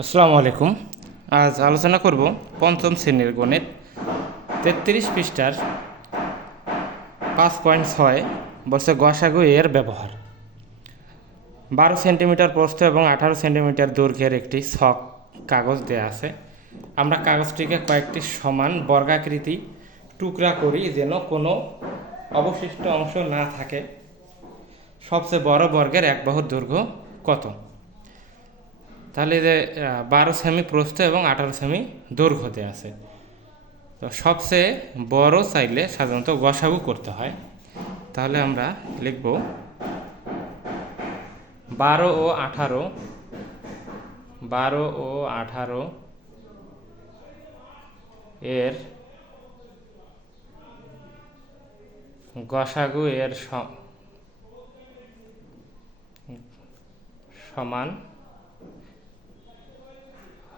আসসালামু আলাইকুম। আজ আলোচনা করব পঞ্চম শ্রেণির গণিত। তেত্রিশ পৃষ্ঠার পাঁচ পয়েন্ট ছয় বলছে গসাগু এর ব্যবহার। বারো সেন্টিমিটার প্রস্থ এবং আঠারো সেন্টিমিটার দৈর্ঘ্যের একটি ছক কাগজ দেয়া আছে। আমরা কাগজটিকে কয়েকটি সমান বর্গাকৃতি টুকরা করি যেন কোনো অবশিষ্ট অংশ না থাকে। সবচেয়ে বড় বর্গের এক বাহুর দৈর্ঘ্য কত? তাহলে যে বারো সেমি প্রস্থ এবং আঠারো সেমি দৈর্ঘ্য দেওয়া আছে। তো সবচেয়ে বড় চাইলে সাধারণত গসাগু করতে হয়। তাহলে আমরা লিখব বারো ও আঠারো, বারো ও আঠারো এর গসাগু এর সমান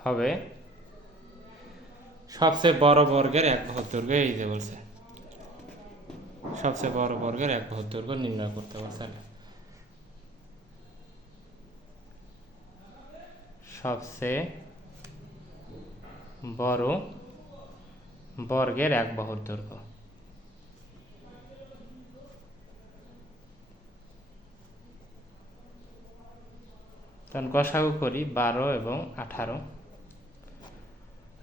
হবে। সবচেয়ে বড় বর্গের এক বাহুর দৈর্ঘ্য এই যে বলছে। সবচেয়ে বড় বর্গের এক বাহুর দৈর্ঘ্য নির্ণয় করতে বলছে সবচেয়ে বড় বর্গের এক বাহুর দৈর্ঘ্য তখন গসাগু করি বারো এবং আঠারো।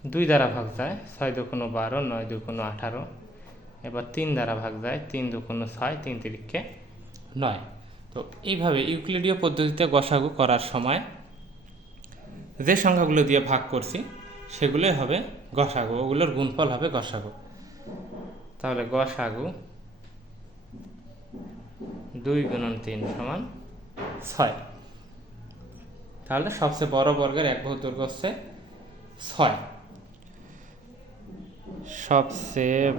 দুই দ্বারা ভাগ যায়, ছয় দুগুণ বারো, নয় দুগুণ আঠারো। এবার তিন দ্বারা ভাগ যায়, তিন দুগুণ ছয়, তিন তিরিখকে নয়। তো এইভাবে ইউক্লিডীয় পদ্ধতিতে গসাগু করার সময় যে সংখ্যাগুলো দিয়ে ভাগ করছি, সেগুলোই হবে গসাগু, ওগুলোর গুণফল হবে গসাগু। তাহলে গসাগু দুই গুণন তিন সমান ছয়। তাহলে সবচেয়ে বড় বর্গের এক বাহুর দৈর্ঘ্য হচ্ছে ছয়। সবচেয়ে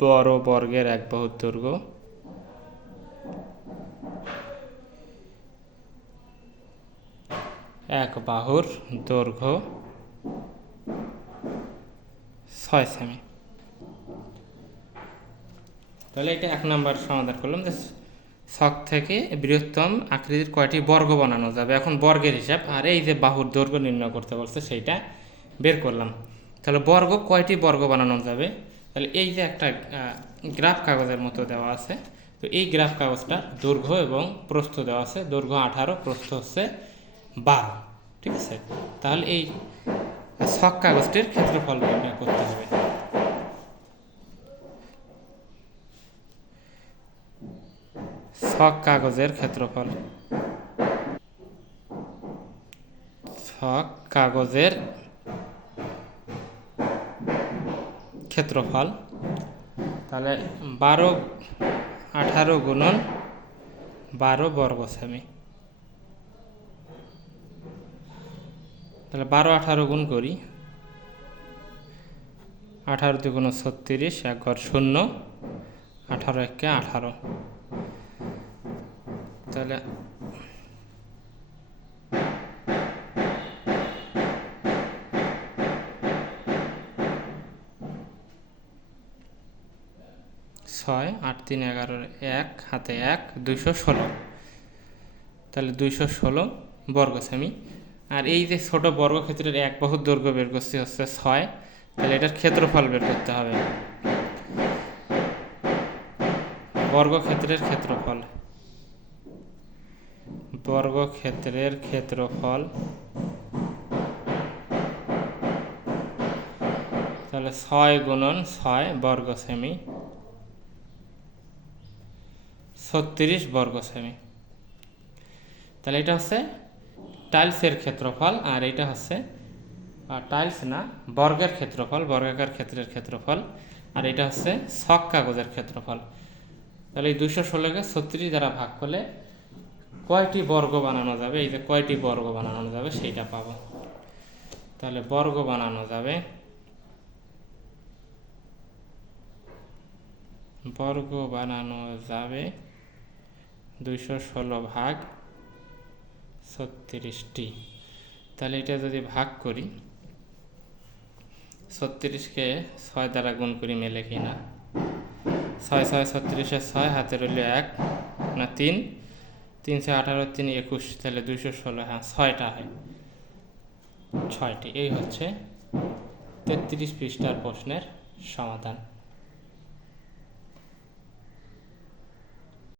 বড় বর্গের এক বাহুর দৈর্ঘ্য এক বাহুর দৈর্ঘ্য ছয় সেমি। তাহলে এটা এক নাম্বার সমাধান করলাম যে ছক থেকে বৃহত্তম আকৃতির কয়টি বর্গ বানানো যাবে? এখন বর্গের হিসাব, আর এই যে বাহুর দৈর্ঘ্য নির্ণয় করতে বলছে, সেইটা বের করলাম। তাহলে বর্গ কয়টি বর্গ বানানো যাবে? তাহলে এই যে একটা গ্রাফ কাগজের মতো দেওয়া আছে, তো এই গ্রাফ কাগজটা দৈর্ঘ্য এবং প্রস্থ দেওয়া আছে, দৈর্ঘ্য আঠারো, প্রস্থ হচ্ছে বারো, ঠিক আছে? তাহলে এই ছক কাগজটির ক্ষেত্রফল নির্ণয় করতে হবে। ছক কাগজের ক্ষেত্রফল। ছক কাগজের ক্ষেত্রফল, তাহলে বারো, আঠারো গুণন বারো বর্গ সেমি তাহলে বারো, আঠারো গুণ করি। আঠারো দুগুণ ছত্রিশ, এক ঘর শূন্য, আঠারো একে আঠারো। তাহলে ছয়, আট, তিন, এগারোর এক, হাতে এক, দুইশো ষোলো। তাহলে দুইশো ষোলো বর্গ সেমি। আর এই যে ছোট বর্গক্ষেত্রের এক বাহুর দৈর্ঘ্য বের করছি হচ্ছে ছয়, তাহলে এটার ক্ষেত্রফল বের করতে হবে। বর্গক্ষেত্রের ক্ষেত্রফল। বর্গক্ষেত্রের ক্ষেত্রফল। তাহলে ছয় গুণন ছয় বর্গ সেমি। ছত্রিশ বর্গ সেমি তাহলে এটা হচ্ছে টাইলসের ক্ষেত্রফল, আর এটা হচ্ছে টাইলস না, বর্গের ক্ষেত্রফল, বর্গাকার ক্ষেত্রের ক্ষেত্রফল, আর এটা হচ্ছে ছক কাগজের ক্ষেত্রফল। তাহলে এই দুশো ষোলোকে ছত্রিশ দ্বারা ভাগ করলে কয়টি বর্গ বানানো যাবে? এই যে কয়টি বর্গ বানানো যাবে সেইটা পাবো। তাহলে বর্গ বানানো যাবে, বর্গ বানানো যাবে দুইশো ষোলো ভাগ ছত্রিশটি। তাহলে এটা যদি ভাগ করি, ছত্রিশকে ছয় দ্বারা গুণ করি মেলে কিনা ছয় ছয়, ছত্রিশে ছয় হাতে রইল এক, না তিন। তিনশো আঠারো, তিন, একুশ, তাহলে দুইশো ষোলো হ্যাঁ ছয়টা হয়। ছয়টি, এই হচ্ছে তেত্রিশ পৃষ্ঠার প্রশ্নের সমাধান।